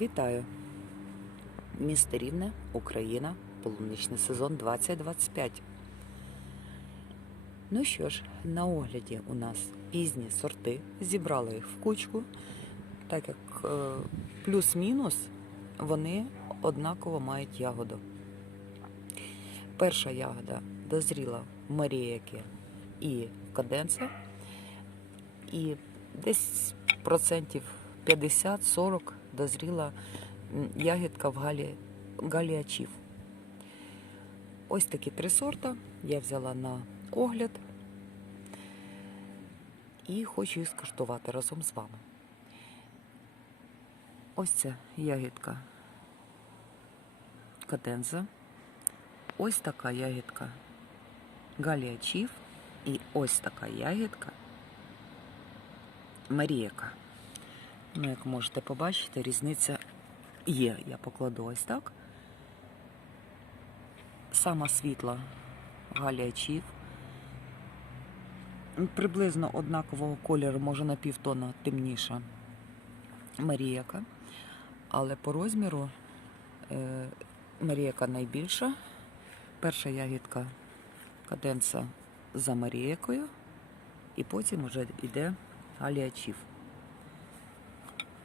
Вітаю! Місто Рівне, Україна, полуничний сезон 2025. Ну що ж, на огляді у нас пізні сорти. Зібрали їх в кучку, так як е, плюс-мінус вони однаково мають ягоду. Перша ягода дозріла Маріяки і Каденца. І десь процентів 50-40 дозріла ягідка в галі, галіачів. Ось такі три сорта я взяла на огляд і хочу їх скуштувати разом з вами. Ось ця ягідка каденза. Ось така ягідка галіачів. І ось така ягідка Маріяка. Ну, як можете побачити, різниця є. Я покладу ось так. Сама світла галячів. Приблизно однакового кольору, може на півтона темніша Маріяка. Але по розміру е, Маріяка найбільша. Перша ягідка каденса за Маріякою. І потім вже йде галіачів.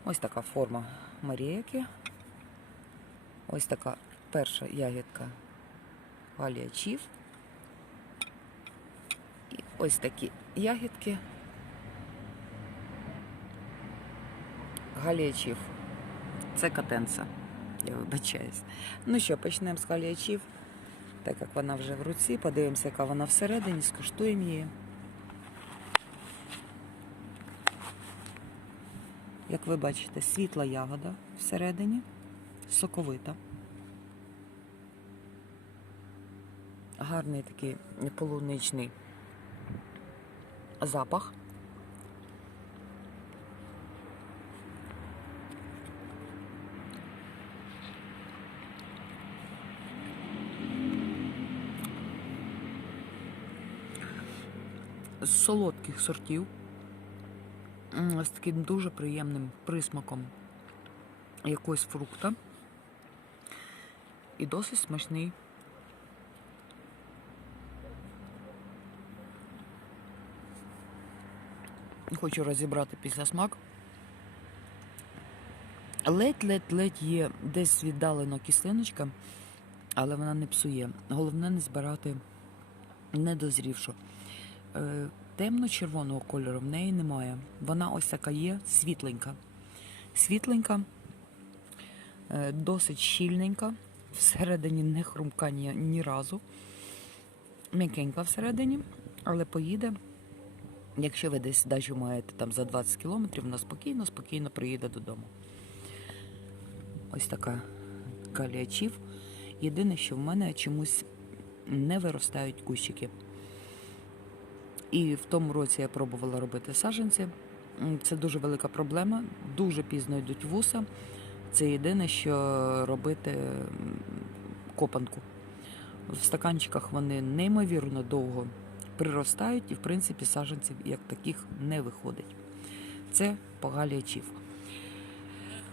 Ось така форма Маріяки. Ось така перша ягідка галіачів. І ось такі ягідки галіачів. Це катенца. Я вибачаюсь. Ну що, почнемо з галіачів. Так як вона вже в руці, подивимося, яка вона всередині, скуштуємо її. Як ви бачите, світла ягода всередині, соковита. Гарний такий полуничний запах. З солодких сортів з таким дуже приємним присмаком якогось фрукта. І досить смачний. Хочу розібрати після смак. Ледь-ледь-ледь є десь віддалено кислиночка, але вона не псує. Головне не збирати недозрівшу. Темно-червоного кольору в неї немає. Вона ось така є, світленька. Світленька, е, досить щільненька, всередині не хрумка ні, ні разу. М'якенька всередині, але поїде. Якщо ви десь дачу маєте там за 20 кілометрів, вона спокійно, спокійно приїде додому. Ось така каліачів. Єдине, що в мене чомусь не виростають кущики. І в тому році я пробувала робити саджанці. Це дуже велика проблема. Дуже пізно йдуть вуса. Це єдине, що робити копанку. В стаканчиках вони неймовірно довго приростають, і в принципі саджанців як таких не виходить. Це погаліачів.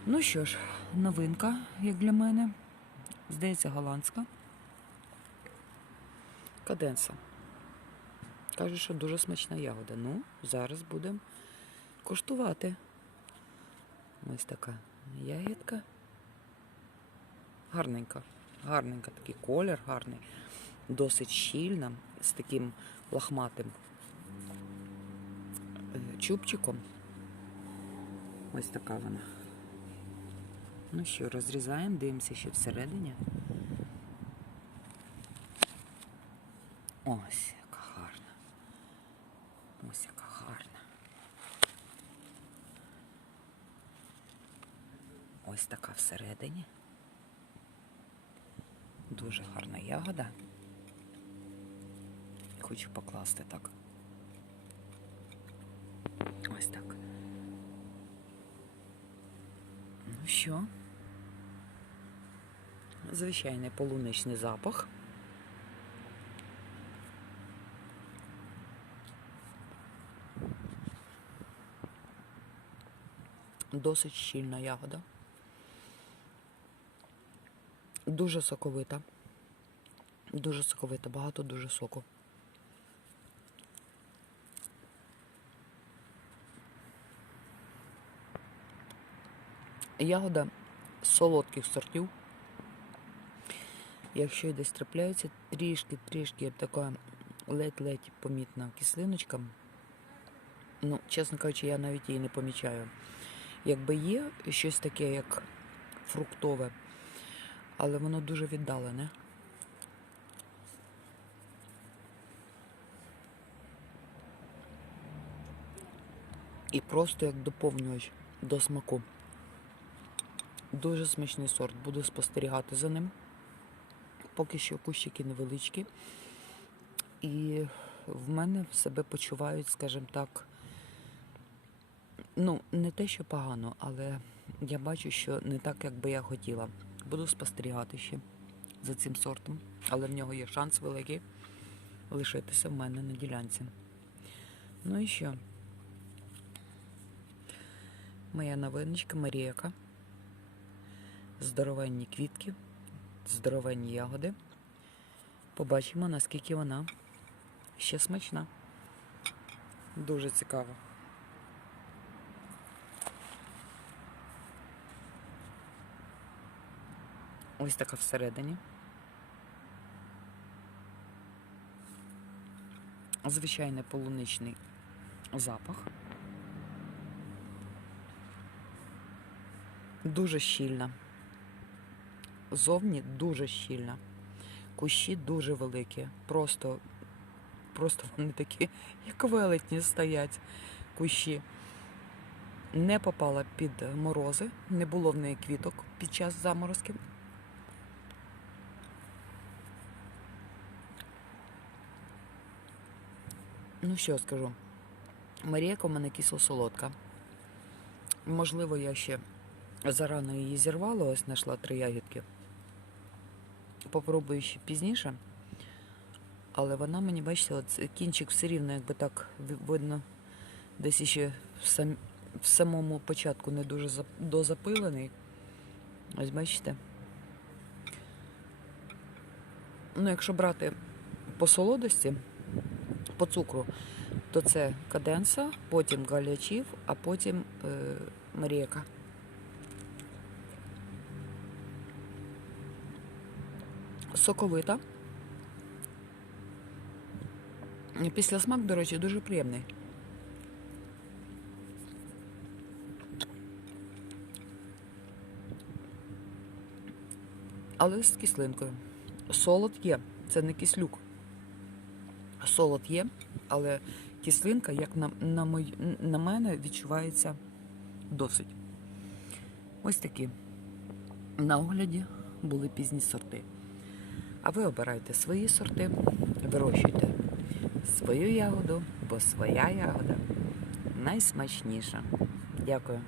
Ну що ж, новинка, як для мене. Здається, голландська. Каденса. Каже, що дуже смачна ягода. Ну, зараз будемо коштувати. Ось така ягідка. Гарненька. Гарненька, такий колір гарний, досить щільна, з таким лохматим е, чубчиком. Ось така вона. Ну що, розрізаємо, дивимося, що всередині. Ось. Ось яка гарна. Ось така всередині. Дуже гарна ягода. Хочу покласти так. Ось так. Ну що? Звичайний полуничний запах. Досить щільна ягода. Дуже соковита. Дуже соковита, багато дуже соку. Ягода солодких сортів. Якщо й десь трапляється, трішки-трішки така ледь-ледь помітна кислиночка. Ну, чесно кажучи, я навіть її не помічаю. Якби є щось таке, як фруктове, але воно дуже віддалене. І просто як доповнювач до смаку. Дуже смачний сорт. Буду спостерігати за ним. Поки що кущики невеличкі. І в мене в себе почувають, скажімо так, ну, не те, що погано, але я бачу, що не так, як би я хотіла. Буду спостерігати ще за цим сортом, але в нього є шанс великий лишитися в мене на ділянці. Ну і що? Моя новиночка Маріяка. Здоровенні квітки, здоровенні ягоди. Побачимо, наскільки вона ще смачна. Дуже цікаво. Ось така всередині. Звичайний полуничний запах. Дуже щільна. Зовні дуже щільна. Кущі дуже великі. Просто, просто вони такі, як велетні стоять кущі. Не попала під морози, не було в неї квіток під час заморозків. Ну що скажу? Маріяка в мене кисло-солодка. Можливо, я ще зарано її зірвала, ось знайшла три ягідки. Попробую ще пізніше. Але вона мені, бачите, от кінчик все рівно, якби так видно, десь ще в, сам, в самому початку не дуже зап- дозапилений. Ось бачите. Ну, якщо брати по солодості, по цукру, то це каденса, потім галячів, а потім е, Маріяка. Соковита. Після смак, до речі, дуже приємний. Але з кислинкою. Солод є, це не кислюк. Солод є, але кислинка, як на, на, мой, на мене, відчувається досить. Ось такі на огляді були пізні сорти. А ви обирайте свої сорти, вирощуйте свою ягоду, бо своя ягода найсмачніша. Дякую.